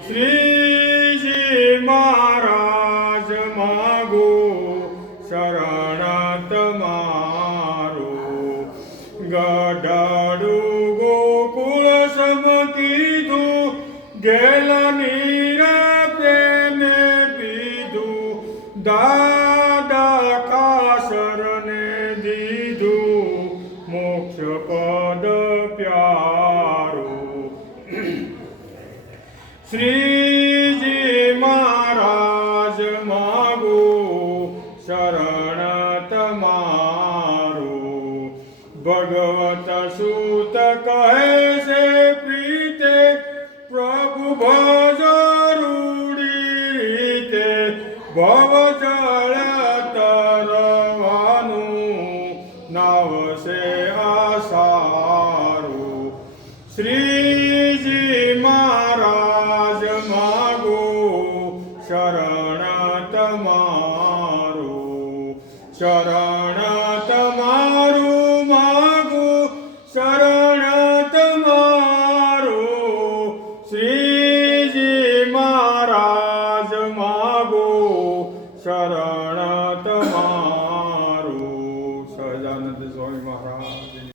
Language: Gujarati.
શ્રીજી મહારાજ માગો શરણ તમારું ગઢડું ગોકુળ સમ કીધું ગેલ નીર પ્રેમે પીધું દાદા કાસરને દીધું મોક્ષ પદ પ્યારું શ્રીજી મહારાજ માગો શરણ તમારું ભગવત સૂત કહે છે પ્રીતે પ્રભુ ભજ રૂડી રીતે ભવ જળ તરવાનું નાવશે આસારું શ્રીજી મહારાજ માગો શરણ તમારું શરણ તમારું માગો શરણ તમારું શ્રીજી મહારાજ માગો શરણ